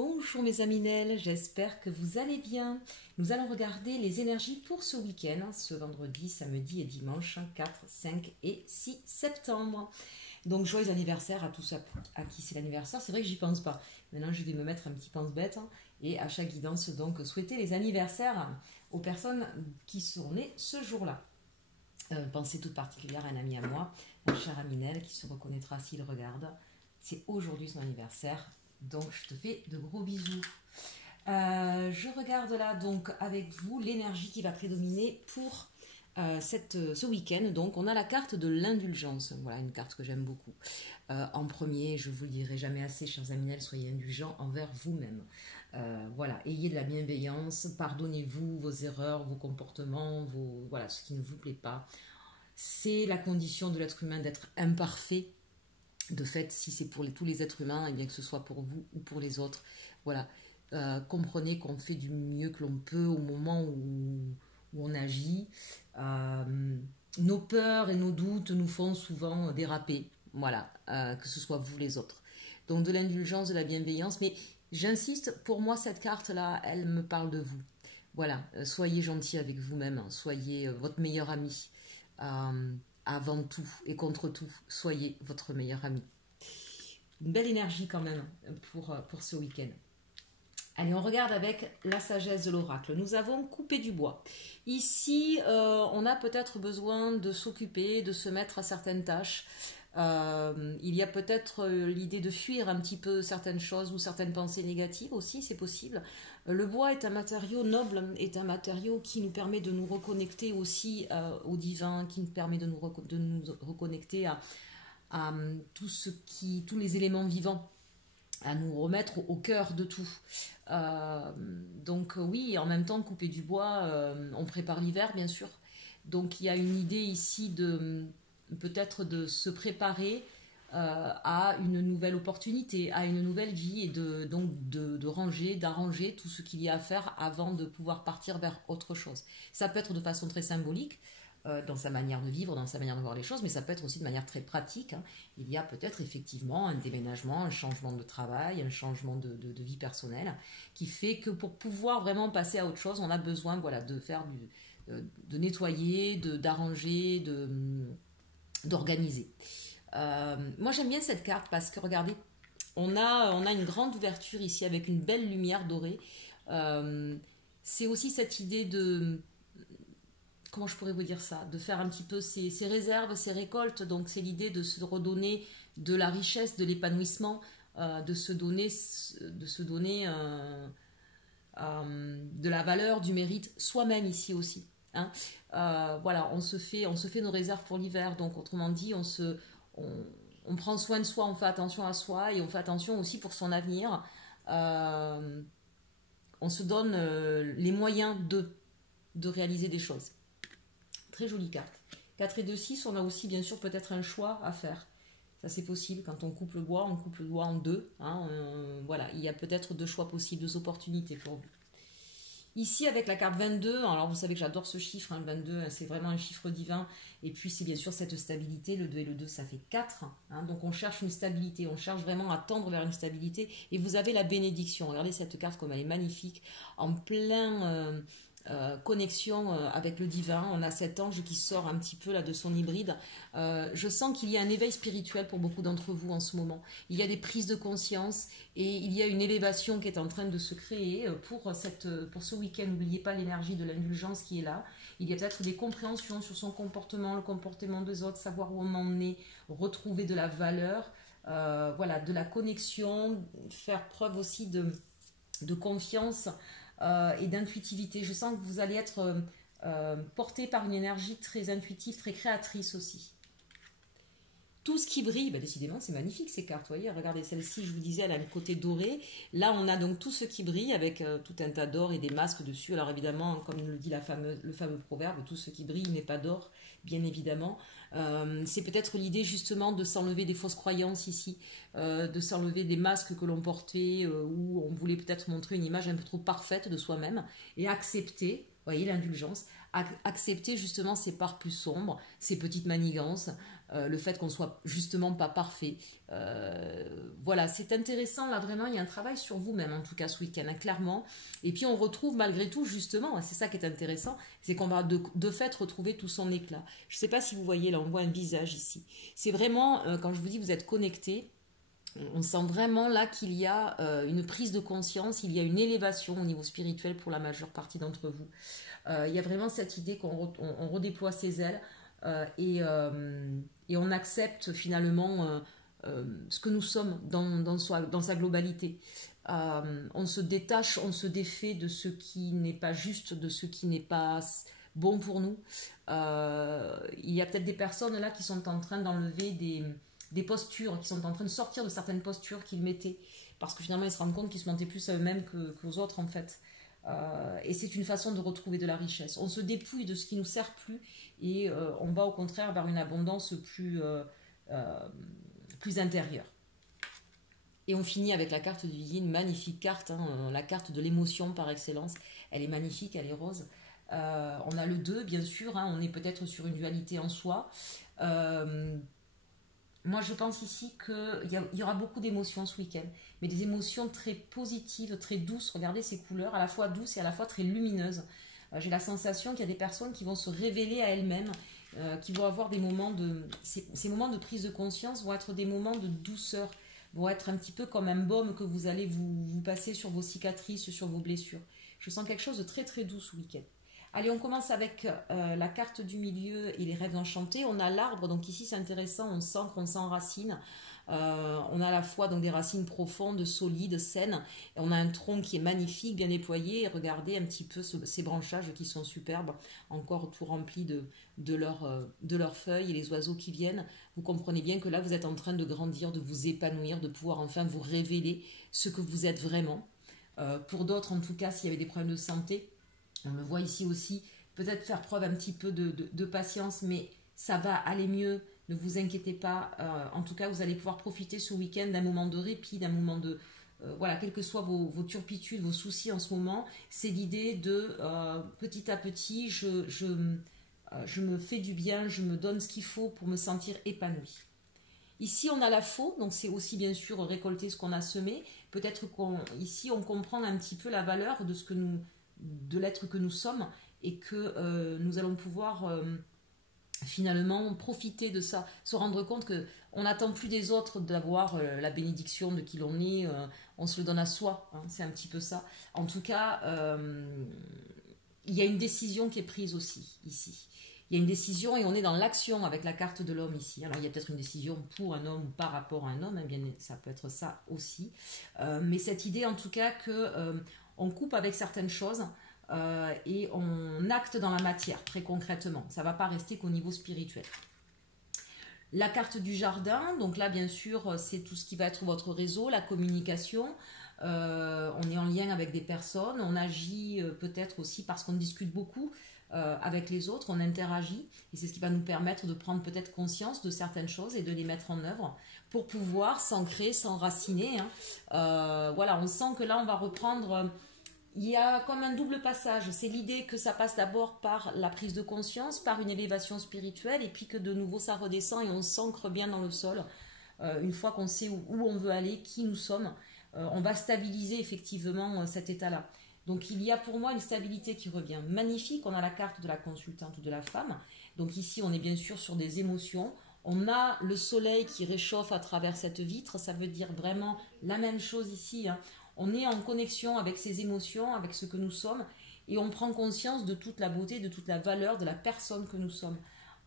Bonjour mes amis Nel, j'espère que vous allez bien. Nous allons regarder les énergies pour ce week-end, ce vendredi, samedi et dimanche 4, 5 et 6 septembre. Donc joyeux anniversaire à tous à qui c'est l'anniversaire. C'est vrai que j'y pense pas. Maintenant je vais me mettre un petit pense-bête et à chaque guidance donc souhaiter les anniversaires aux personnes qui seront nées ce jour-là. Pensée toute particulière à un ami à moi, un cher ami Nel qui se reconnaîtra s'il regarde. C'est aujourd'hui son anniversaire. Donc je te fais de gros bisous. Je regarde là donc avec vous l'énergie qui va prédominer pour ce week-end. Donc on a la carte de l'indulgence. Voilà une carte que j'aime beaucoup. En premier, je vous le dirai jamais assez, chers amis, soyez indulgents envers vous-même. Voilà, ayez de la bienveillance, pardonnez-vous vos erreurs, vos comportements, voilà, ce qui ne vous plaît pas. C'est la condition de l'être humain d'être imparfait. De fait, si c'est pour tous les êtres humains, et bien que ce soit pour vous ou pour les autres, voilà, comprenez qu'on fait du mieux que l'on peut au moment où on agit. Nos peurs et nos doutes nous font souvent déraper, voilà, que ce soit vous les autres. Donc de l'indulgence, de la bienveillance, mais j'insiste, pour moi cette carte-là, elle me parle de vous. Voilà, soyez gentil avec vous-même, soyez votre meilleur ami. Avant tout et contre tout, soyez votre meilleur ami. Une belle énergie quand même pour ce week-end. Allez, on regarde avec la sagesse de l'oracle. Nous avons coupé du bois. Ici, on a peut-être besoin de s'occuper, de se mettre à certaines tâches. Il y a peut-être l'idée de fuir un petit peu certaines choses ou certaines pensées négatives aussi, c'est possible. Le bois est un matériau noble, est un matériau qui nous permet de nous reconnecter aussi au divin, qui nous permet de nous reconnecter à tous les éléments vivants, à nous remettre au cœur de tout. Donc oui, en même temps, couper du bois, on prépare l'hiver, bien sûr. Donc il y a une idée ici peut-être de se préparer à une nouvelle opportunité, à une nouvelle vie et donc de ranger, d'arranger tout ce qu'il y a à faire avant de pouvoir partir vers autre chose. Ça peut être de façon très symbolique, dans sa manière de vivre, dans sa manière de voir les choses, mais ça peut être aussi de manière très pratique. Il y a peut-être effectivement un déménagement, un changement de travail, un changement de vie personnelle qui fait que pour pouvoir vraiment passer à autre chose, on a besoin de faire de nettoyer, d'arranger, d'organiser. Moi j'aime bien cette carte parce que regardez, on a une grande ouverture ici avec une belle lumière dorée. C'est aussi cette idée de, comment je pourrais vous dire ça, de faire un petit peu ses réserves, ses récoltes. Donc c'est l'idée de se redonner de la richesse, de l'épanouissement, de se donner de la valeur, du mérite soi-même ici aussi. Voilà, on se fait nos réserves pour l'hiver. Donc autrement dit, on prend soin de soi, on fait attention à soi et on fait attention aussi pour son avenir. On se donne les moyens de réaliser des choses. Très jolie carte. 4 et 2, 6, on a aussi bien sûr peut-être un choix à faire. Ça c'est possible, quand on coupe le bois en deux. Voilà, il y a peut-être 2 choix possibles, 2 opportunités pour vous. Ici avec la carte 22, alors vous savez que j'adore ce chiffre, le 22, c'est vraiment un chiffre divin. Et puis c'est bien sûr cette stabilité, le 2 et le 2 ça fait 4. Donc on cherche une stabilité, on cherche vraiment à tendre vers une stabilité. Et vous avez la bénédiction, regardez cette carte comme elle est magnifique, en plein... connexion avec le divin. On a cet ange qui sort un petit peu là de son hybride. Je sens qu'il y a un éveil spirituel pour beaucoup d'entre vous en ce moment. Il y a des prises de conscience et il y a une élévation qui est en train de se créer pour ce week-end. N'oubliez pas l'énergie de l'indulgence qui est là. Il y a peut-être des compréhensions sur son comportement, le comportement des autres, savoir où on en est, retrouver de la valeur, voilà, de la connexion, faire preuve aussi de confiance et d'intuitivité. Je sens que vous allez être porté par une énergie très intuitive, très créatrice aussi. Tout ce qui brille, décidément c'est magnifique ces cartes, voyez, regardez celle-ci, je vous disais, elle a le côté doré. Là on a donc tout ce qui brille avec tout un tas d'or et des masques dessus. Alors évidemment, comme le dit le fameux proverbe, tout ce qui brille n'est pas d'or, bien évidemment. C'est peut-être l'idée justement de s'enlever des fausses croyances ici, de s'enlever des masques que l'on portait, où on voulait peut-être montrer une image un peu trop parfaite de soi-même, et accepter, voyez l'indulgence, accepter justement ces parts plus sombres, ces petites manigances, le fait qu'on soit justement pas parfait. Voilà, c'est intéressant, là vraiment, il y a un travail sur vous-même, en tout cas ce week-end, hein, clairement. Et puis on retrouve malgré tout, justement, c'est ça qui est intéressant, c'est qu'on va de fait retrouver tout son éclat. Je ne sais pas si vous voyez, là on voit un visage ici. C'est vraiment, quand je vous dis vous êtes connecté, on sent vraiment là qu'il y a une prise de conscience, il y a une élévation au niveau spirituel pour la majeure partie d'entre vous. Il y a vraiment cette idée qu'on redéploie ses ailes et on accepte finalement ce que nous sommes dans sa globalité. On se détache, on se défait de ce qui n'est pas juste, de ce qui n'est pas bon pour nous. Il y a peut-être des personnes là qui sont en train d'enlever des postures, qui sont en train de sortir de certaines postures qu'ils mettaient, parce que finalement ils se rendent compte qu'ils se mentaient plus à eux-mêmes qu'aux autres en fait. Et c'est une façon de retrouver de la richesse. On se dépouille de ce qui ne nous sert plus et on va au contraire vers une abondance plus intérieure. Et on finit avec la carte du yin, magnifique carte, hein, la carte de l'émotion par excellence. Elle est magnifique, elle est rose. On a le 2, bien sûr, hein, on est peut-être sur une dualité en soi. Moi, je pense ici qu'il y aura beaucoup d'émotions ce week-end, mais des émotions très positives, très douces. Regardez ces couleurs, à la fois douces et à la fois très lumineuses. J'ai la sensation qu'il y a des personnes qui vont se révéler à elles-mêmes, qui vont avoir des moments de... Ces moments de prise de conscience vont être des moments de douceur, vont être un petit peu comme un baume que vous allez vous passer sur vos cicatrices, sur vos blessures. Je sens quelque chose de très très doux ce week-end. Allez, on commence avec la carte du milieu et les rêves enchantés. On a l'arbre, donc ici c'est intéressant, on sent qu'on s'enracine. On a à la fois donc, des racines profondes, solides, saines. Et on a un tronc qui est magnifique, bien déployé. Et regardez un petit peu ces branchages qui sont superbes, encore tout remplis de leurs feuilles et les oiseaux qui viennent. Vous comprenez bien que là, vous êtes en train de grandir, de vous épanouir, de pouvoir enfin vous révéler ce que vous êtes vraiment. Pour d'autres, en tout cas, s'il y avait des problèmes de santé, on le voit ici aussi, peut-être faire preuve un petit peu de patience, mais ça va aller mieux, ne vous inquiétez pas. En tout cas, vous allez pouvoir profiter ce week-end d'un moment de répit, d'un moment de... voilà, quelles que soient vos turpitudes, vos soucis en ce moment, c'est l'idée de petit à petit, je me fais du bien, je me donne ce qu'il faut pour me sentir épanouie. Ici, on a la faux, donc c'est aussi bien sûr récolter ce qu'on a semé. Peut-être qu'ici, on comprend un petit peu la valeur de l'être que nous sommes et que nous allons pouvoir finalement profiter de ça, se rendre compte qu'on n'attend plus des autres d'avoir la bénédiction de qui l'on est, on se le donne à soi, hein, c'est un petit peu ça. En tout cas, il y a une décision qui est prise aussi ici. Il y a une décision et on est dans l'action avec la carte de l'homme ici. Alors il y a peut-être une décision pour un homme ou par rapport à un homme, hein, bien, ça peut être ça aussi. Mais cette idée en tout cas que on coupe avec certaines choses et on acte dans la matière très concrètement. Ça ne va pas rester qu'au niveau spirituel. La carte du jardin, donc là bien sûr c'est tout ce qui va être votre réseau, la communication. On est en lien avec des personnes, on agit peut-être aussi parce qu'on discute beaucoup avec les autres, on interagit et c'est ce qui va nous permettre de prendre peut-être conscience de certaines choses et de les mettre en œuvre pour pouvoir s'ancrer, s'enraciner. Hein. Voilà, on sent que là on va reprendre... Il y a comme un double passage, c'est l'idée que ça passe d'abord par la prise de conscience, par une élévation spirituelle et puis que de nouveau ça redescend et on s'ancre bien dans le sol. Une fois qu'on sait où on veut aller, qui nous sommes, on va stabiliser effectivement cet état-là. Donc il y a pour moi une stabilité qui revient magnifique. On a la carte de la consultante ou de la femme. Donc ici on est bien sûr sur des émotions. On a le soleil qui réchauffe à travers cette vitre. Ça veut dire vraiment la même chose ici. Hein. On est en connexion avec ses émotions, avec ce que nous sommes. Et on prend conscience de toute la beauté, de toute la valeur de la personne que nous sommes.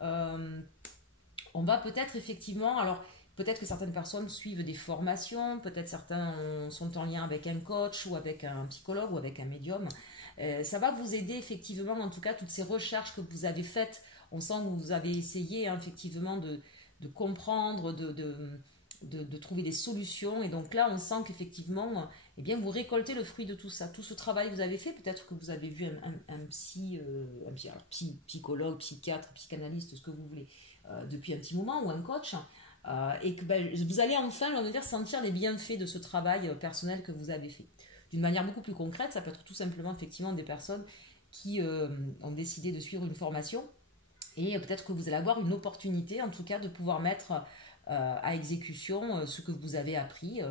On va peut-être effectivement... Alors, peut-être que certaines personnes suivent des formations, peut-être certains sont en lien avec un coach ou avec un psychologue ou avec un médium. Ça va vous aider effectivement, en tout cas, toutes ces recherches que vous avez faites. On sent que vous avez essayé hein, effectivement de comprendre, de trouver des solutions. Et donc là, on sent qu'effectivement, eh bien, vous récoltez le fruit de tout ça. Tout ce travail que vous avez fait, peut-être que vous avez vu un psychologue, psychiatre, psychanalyste, ce que vous voulez, depuis un petit moment, ou un coach. Et que vous allez enfin, on va dire, sentir les bienfaits de ce travail personnel que vous avez fait. D'une manière beaucoup plus concrète, ça peut être tout simplement effectivement des personnes qui ont décidé de suivre une formation Et peut-être que vous allez avoir une opportunité, en tout cas, de pouvoir mettre à exécution ce que vous avez appris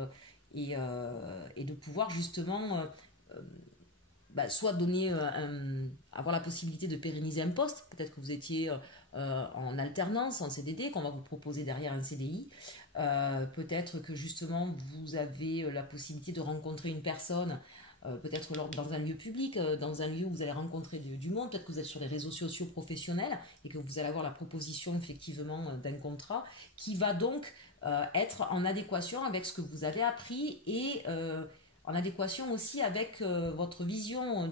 et de pouvoir justement soit donner avoir la possibilité de pérenniser un poste. Peut-être que vous étiez en alternance, en CDD, qu'on va vous proposer derrière un CDI. Peut-être que justement vous avez la possibilité de rencontrer une personne, peut-être dans un lieu public, dans un lieu où vous allez rencontrer du monde. Peut-être que vous êtes sur les réseaux sociaux professionnels et que vous allez avoir la proposition effectivement d'un contrat qui va donc être en adéquation avec ce que vous avez appris et en adéquation aussi avec votre vision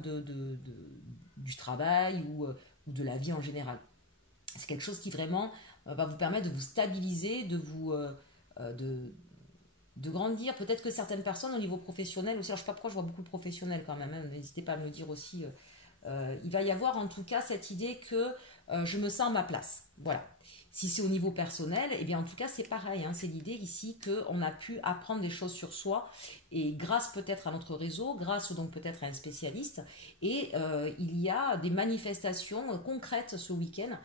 du travail ou de la vie en général. C'est quelque chose qui vraiment va vous permettre de vous stabiliser, de grandir. Peut-être que certaines personnes au niveau professionnel aussi, alors je ne sais pas pourquoi je vois beaucoup de professionnels quand même, hein, n'hésitez pas à me le dire aussi, il va y avoir en tout cas cette idée que je me sens à ma place. Voilà. Si c'est au niveau personnel, eh bien en tout cas c'est pareil, hein, c'est l'idée ici qu'on a pu apprendre des choses sur soi et grâce peut-être à notre réseau, grâce donc peut-être à un spécialiste, et il y a des manifestations concrètes ce week-end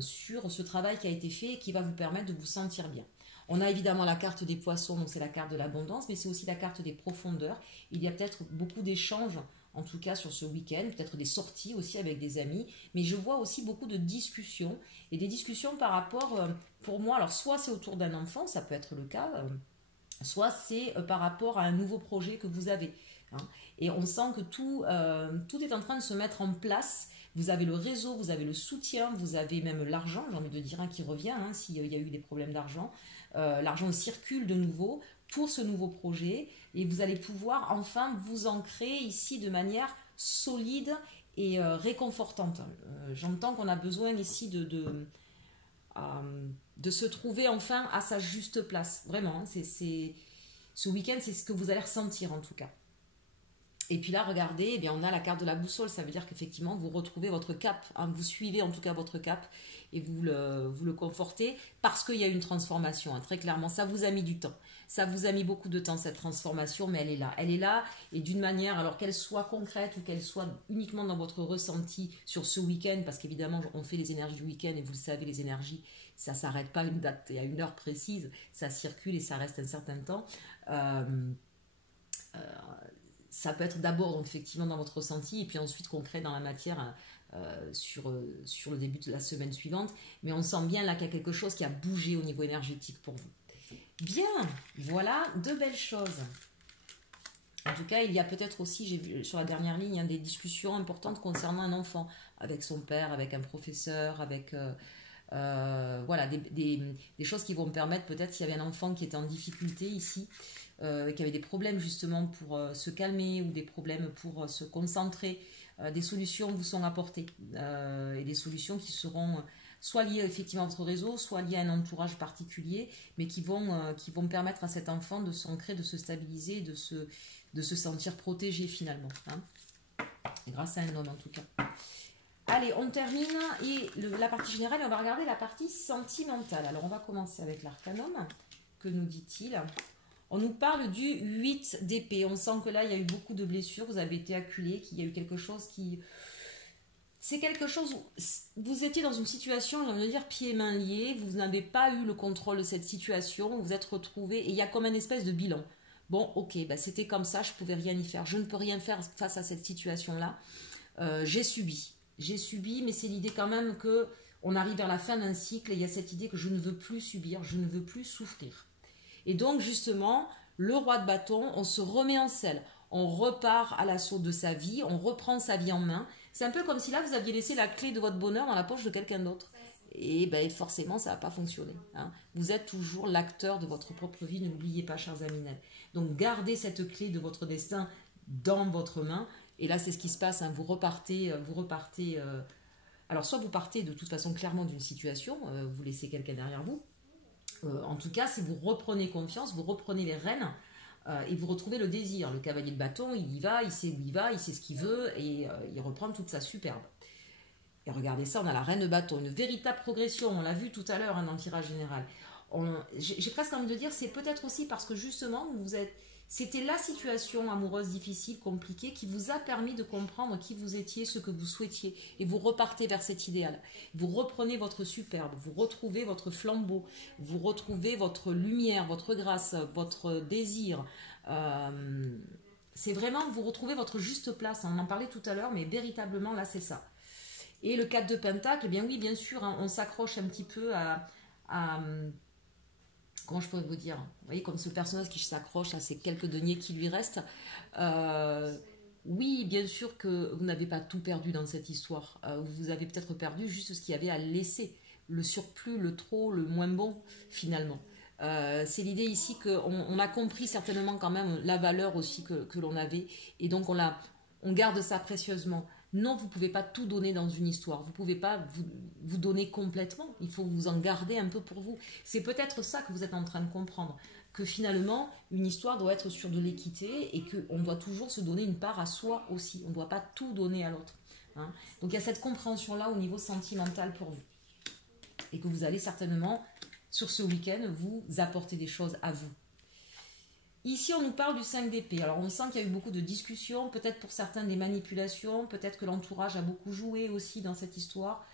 sur ce travail qui a été fait et qui va vous permettre de vous sentir bien. On a évidemment la carte des poissons, donc c'est la carte de l'abondance, mais c'est aussi la carte des profondeurs. Il y a peut-être beaucoup d'échanges, en tout cas sur ce week-end, peut-être des sorties aussi avec des amis, mais je vois aussi beaucoup de discussions, et des discussions par rapport, pour moi, alors soit c'est autour d'un enfant, ça peut être le cas, soit c'est par rapport à un nouveau projet que vous avez. Hein. Et on sent que tout est en train de se mettre en place. Vous avez le réseau, vous avez le soutien, vous avez même l'argent, j'ai envie de dire, hein, qui revient, hein, s'il y a eu des problèmes d'argent. L'argent circule de nouveau pour ce nouveau projet et vous allez pouvoir enfin vous ancrer ici de manière solide et réconfortante. J'entends qu'on a besoin ici de se trouver enfin à sa juste place. Vraiment, hein, ce week-end, c'est ce que vous allez ressentir en tout cas. Et puis là, regardez, eh bien, on a la carte de la boussole. Ça veut dire qu'effectivement, vous retrouvez votre cap. Hein, vous suivez en tout cas votre cap et vous le confortez parce qu'il y a une transformation. Hein, très clairement, ça vous a mis du temps. Ça vous a mis beaucoup de temps, cette transformation, mais elle est là. Elle est là et d'une manière, alors qu'elle soit concrète ou qu'elle soit uniquement dans votre ressenti sur ce week-end, parce qu'évidemment, on fait les énergies du week-end et vous le savez, les énergies, ça ne s'arrête pas à une date et à une heure précise. Ça circule et ça reste un certain temps. Ça peut être d'abord donc effectivement dans votre ressenti et puis ensuite concret dans la matière sur le début de la semaine suivante. Mais on sent bien là qu'il y a quelque chose qui a bougé au niveau énergétique pour vous. Bien, voilà de belles choses. En tout cas, il y a peut-être aussi, j'ai vu sur la dernière ligne, hein, des discussions importantes concernant un enfant, avec son père, avec un professeur, avec... voilà, des choses qui vont me permettre, peut-être s'il y avait un enfant qui était en difficulté ici, qui avait des problèmes justement pour se calmer ou des problèmes pour se concentrer, des solutions vous sont apportées et des solutions qui seront soit liées effectivement à votre réseau, soit liées à un entourage particulier, mais qui vont permettre à cet enfant de s'ancrer, de se stabiliser, de se sentir protégé finalement, hein, grâce à un homme en tout cas. Allez, on termine et la partie générale, on va regarder la partie sentimentale. Alors, on va commencer avec l'arcanum. Que nous dit-il? On nous parle du 8 d'épée. On sent que là, il y a eu beaucoup de blessures. Vous avez été acculé, qu'il y a eu quelque chose qui... C'est quelque chose où vous étiez dans une situation, j'ai envie de dire, pieds et mains liés. Vous n'avez pas eu le contrôle de cette situation. Vous vous êtes retrouvé et il y a comme une espèce de bilan. Bon, ok, bah c'était comme ça, je ne pouvais rien y faire. Je ne peux rien faire face à cette situation-là. J'ai subi, mais c'est l'idée quand même que on arrive vers la fin d'un cycle et il y a cette idée que je ne veux plus subir, je ne veux plus souffrir. Et donc justement, le roi de bâton, on se remet en selle, on repart à l'assaut de sa vie, on reprend sa vie en main. C'est un peu comme si là vous aviez laissé la clé de votre bonheur dans la poche de quelqu'un d'autre. Et ben, forcément, ça ne va pas fonctionner. Hein. Vous êtes toujours l'acteur de votre propre vie, ne l'oubliez pas, chers amis. Donc gardez cette clé de votre destin dans votre main. Et là, c'est ce qui se passe, hein. Vous repartez. Alors, soit vous partez de toute façon clairement d'une situation, vous laissez quelqu'un derrière vous. En tout cas, si vous reprenez confiance, vous reprenez les rênes et vous retrouvez le désir. Le cavalier de bâton, il y va, il sait où il va, il sait ce qu'il veut et il reprend toute sa superbe. Et regardez ça, on a la reine de bâton, une véritable progression. On l'a vu tout à l'heure, hein, dans le tirage général. J'ai presque envie de dire, c'est peut-être aussi parce que justement, C'était la situation amoureuse difficile, compliquée, qui vous a permis de comprendre qui vous étiez, ce que vous souhaitiez. Et vous repartez vers cet idéal. Vous reprenez votre superbe, vous retrouvez votre flambeau, vous retrouvez votre lumière, votre grâce, votre désir. C'est vraiment, vous retrouvez votre juste place. On en parlait tout à l'heure, mais véritablement, là, c'est ça. Et le 4 de Pentacle, eh bien oui, bien sûr, hein, on s'accroche un petit peu à comment je pourrais vous dire, vous voyez, comme ce personnage qui s'accroche à ces quelques deniers qui lui restent. Oui, bien sûr que vous n'avez pas tout perdu dans cette histoire. Vous avez peut-être perdu juste ce qu'il y avait à laisser, le surplus, le trop, le moins bon, finalement. C'est l'idée ici qu'on a compris certainement quand même la valeur aussi que l'on avait, et donc on garde ça précieusement. Non, vous ne pouvez pas tout donner dans une histoire. Vous ne pouvez pas vous donner complètement. Il faut vous en garder un peu pour vous. C'est peut-être ça que vous êtes en train de comprendre. Que finalement, une histoire doit être sur de l'équité et qu'on doit toujours se donner une part à soi aussi. On ne doit pas tout donner à l'autre. Hein. Donc il y a cette compréhension-là au niveau sentimental pour vous. Et que vous allez certainement, sur ce week-end, vous apporter des choses à vous. Ici, on nous parle du 5 d'épée. Alors, on sent qu'il y a eu beaucoup de discussions, peut-être pour certains des manipulations, peut-être que l'entourage a beaucoup joué aussi dans cette histoire.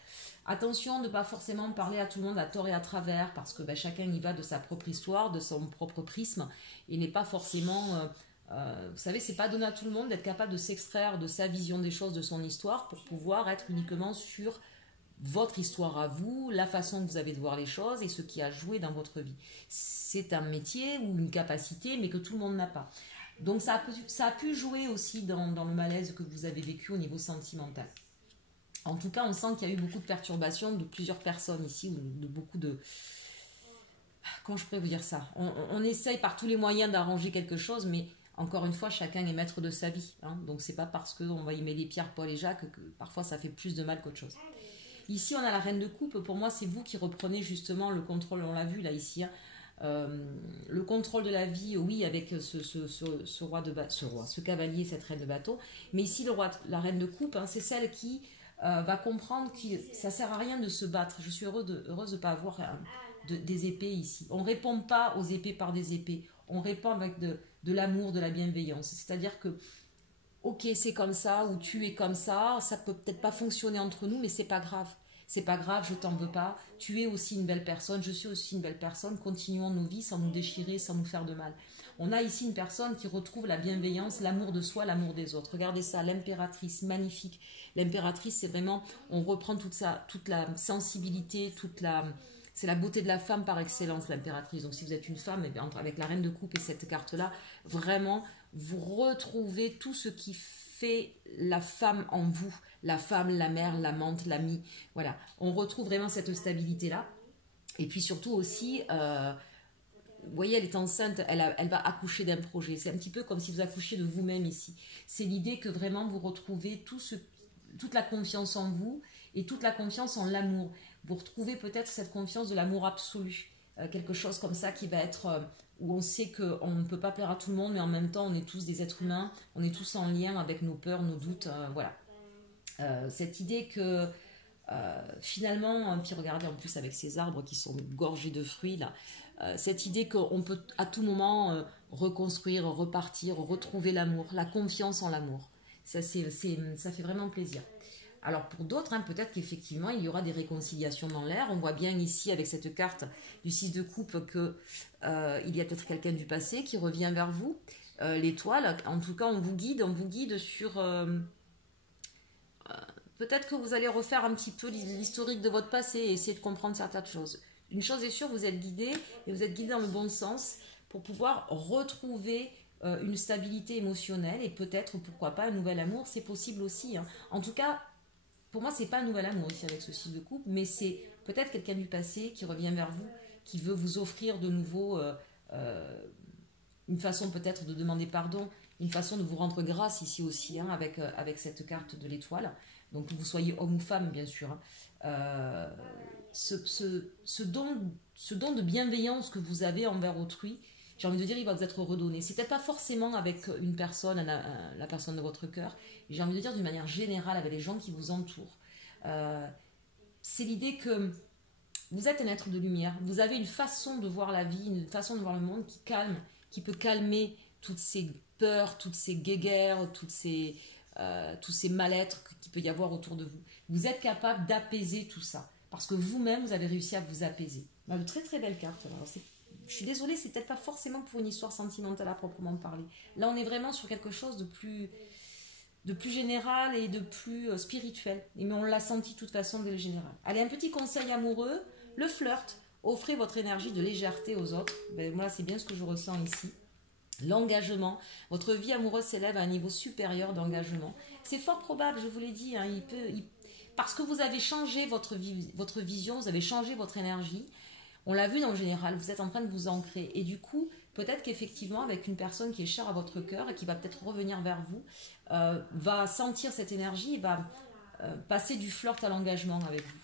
Attention de ne pas forcément parler à tout le monde à tort et à travers, parce que chacun y va de sa propre histoire, de son propre prisme, et n'est pas forcément... vous savez, c'est pas donné à tout le monde d'être capable de s'extraire de sa vision des choses, de son histoire, pour pouvoir être uniquement sur votre histoire à vous, la façon que vous avez de voir les choses et ce qui a joué dans votre vie. C'est un métier ou une capacité, mais que tout le monde n'a pas. Donc ça a pu jouer aussi dans le malaise que vous avez vécu au niveau sentimental. En tout cas, on sent qu'il y a eu beaucoup de perturbations de plusieurs personnes ici, ou de beaucoup de... Comment je pourrais vous dire ça ? On essaye par tous les moyens d'arranger quelque chose, mais encore une fois, chacun est maître de sa vie. Hein. Donc c'est pas parce qu'on va y mettre les pierres, Paul et Jacques, que parfois ça fait plus de mal qu'autre chose. Ici, on a la reine de coupe. Pour moi, c'est vous qui reprenez justement le contrôle. On l'a vu là, ici. Hein. Le contrôle de la vie, oui, avec ce roi ce cavalier, cette reine de bateau. Mais ici, la reine de coupe, hein, c'est celle qui va comprendre que ça ne sert à rien de se battre. Je suis heureuse de ne pas avoir des épées ici. On ne répond pas aux épées par des épées. On répond avec de l'amour, de la bienveillance. C'est-à-dire que ok, c'est comme ça, ou tu es comme ça peut peut-être pas fonctionner entre nous, mais c'est pas grave. C'est pas grave, je t'en veux pas. Tu es aussi une belle personne, je suis aussi une belle personne. Continuons nos vies sans nous déchirer, sans nous faire de mal. On a ici une personne qui retrouve la bienveillance, l'amour de soi, l'amour des autres. Regardez ça, l'impératrice, magnifique. L'impératrice, c'est vraiment, on reprend toute la sensibilité, c'est la beauté de la femme par excellence, l'impératrice. Donc si vous êtes une femme, avec la reine de coupe et cette carte-là, vraiment, vous retrouvez tout ce qui fait la femme en vous, la femme, la mère, l'amante, l'amie. Voilà, on retrouve vraiment cette stabilité-là. Et puis surtout aussi, vous voyez, elle est enceinte, elle va accoucher d'un projet. C'est un petit peu comme si vous accouchiez de vous-même ici. C'est l'idée que vraiment vous retrouvez toute la confiance en vous et toute la confiance en l'amour. Vous retrouvez peut-être cette confiance de l'amour absolu. Quelque chose comme ça qui va être... où on sait qu'on ne peut pas plaire à tout le monde, mais en même temps, on est tous des êtres humains, on est tous en lien avec nos peurs, nos doutes, voilà. Cette idée que finalement, puis regardez en plus avec ces arbres qui sont gorgés de fruits, là, cette idée qu'on peut à tout moment reconstruire, repartir, retrouver l'amour, la confiance en l'amour. Ça fait vraiment plaisir. Alors pour d'autres, hein, peut-être qu'effectivement, il y aura des réconciliations dans l'air. On voit bien ici, avec cette carte du 6 de coupe, qu'il y a peut-être quelqu'un du passé qui revient vers vous. L'étoile, en tout cas, on vous guide sur... peut-être que vous allez refaire un petit peu l'historique de votre passé et essayer de comprendre certaines choses. Une chose est sûre, vous êtes guidé, et vous êtes guidé dans le bon sens pour pouvoir retrouver une stabilité émotionnelle et peut-être, pourquoi pas, un nouvel amour. C'est possible aussi. Hein. En tout cas... Pour moi, c'est pas un nouvel amour ici avec ce 6 de coupe, mais c'est peut-être quelqu'un du passé qui revient vers vous, qui veut vous offrir de nouveau une façon peut-être de demander pardon, une façon de vous rendre grâce ici aussi, hein, avec cette carte de l'étoile. Donc que vous soyez homme ou femme, bien sûr. Hein. Ce don de bienveillance que vous avez envers autrui, j'ai envie de dire, il va vous être redonné. C'est peut-être pas forcément avec une personne, la personne de votre cœur, mais j'ai envie de dire d'une manière générale avec les gens qui vous entourent. C'est l'idée que vous êtes un être de lumière. Vous avez une façon de voir la vie, une façon de voir le monde qui calme, qui peut calmer toutes ces peurs, toutes ces guéguerres, tous ces mal-être qu'il peut y avoir autour de vous. Vous êtes capable d'apaiser tout ça. Parce que vous-même, vous avez réussi à vous apaiser. Une très très belle carte. Alors, je suis désolée, c'est peut-être pas forcément pour une histoire sentimentale à proprement parler. Là, on est vraiment sur quelque chose de plus général et de plus spirituel. Mais on l'a senti de toute façon dès le général. Allez, un petit conseil amoureux, le flirt. Offrez votre énergie de légèreté aux autres. Moi, c'est bien ce que je ressens ici. L'engagement. Votre vie amoureuse s'élève à un niveau supérieur d'engagement. C'est fort probable, je vous l'ai dit, hein, parce que vous avez changé votre vision, vous avez changé votre énergie. On l'a vu dans le général, vous êtes en train de vous ancrer. Et du coup, peut-être qu'effectivement, avec une personne qui est chère à votre cœur et qui va peut-être revenir vers vous, va sentir cette énergie et va passer du flirt à l'engagement avec vous.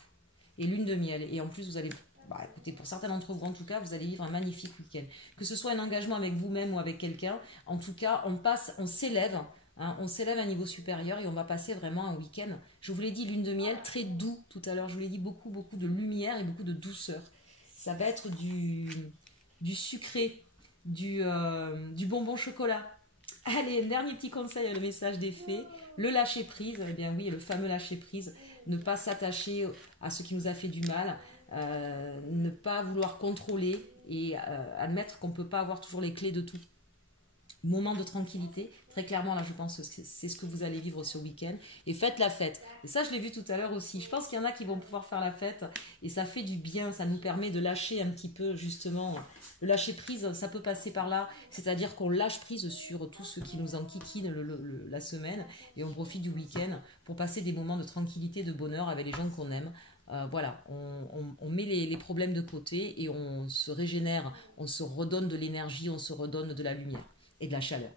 Et lune de miel. Et en plus, vous allez... écoutez, pour certains d'entre vous, en tout cas, vous allez vivre un magnifique week-end. Que ce soit un engagement avec vous-même ou avec quelqu'un, en tout cas, on s'élève, hein, on s'élève à un niveau supérieur et on va passer vraiment un week-end. Je vous l'ai dit, lune de miel, très doux tout à l'heure. Je vous l'ai dit, beaucoup, beaucoup de lumière et beaucoup de douceur. Ça va être du sucré, du bonbon chocolat. Allez, dernier petit conseil, le message des fées, le lâcher prise. Eh bien oui, le fameux lâcher prise, ne pas s'attacher à ce qui nous a fait du mal. Ne pas vouloir contrôler et admettre qu'on ne peut pas avoir toujours les clés de tout. Moment de tranquillité, très clairement là je pense que c'est ce que vous allez vivre ce week-end et faites la fête. Et ça je l'ai vu tout à l'heure aussi, je pense qu'il y en a qui vont pouvoir faire la fête et ça fait du bien, ça nous permet de lâcher un petit peu justement. Le lâcher prise, ça peut passer par là, c'est-à-dire qu'on lâche prise sur tout ce qui nous enquiquine la semaine et on profite du week-end pour passer des moments de tranquillité, de bonheur avec les gens qu'on aime. Voilà, on met les problèmes de côté et on se régénère, on se redonne de l'énergie, on se redonne de la lumière et de la chaleur.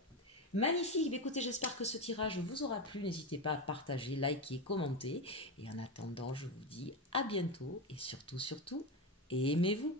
Magnifique, écoutez, j'espère que ce tirage vous aura plu, n'hésitez pas à partager, liker, commenter et en attendant, je vous dis à bientôt et surtout, aimez-vous.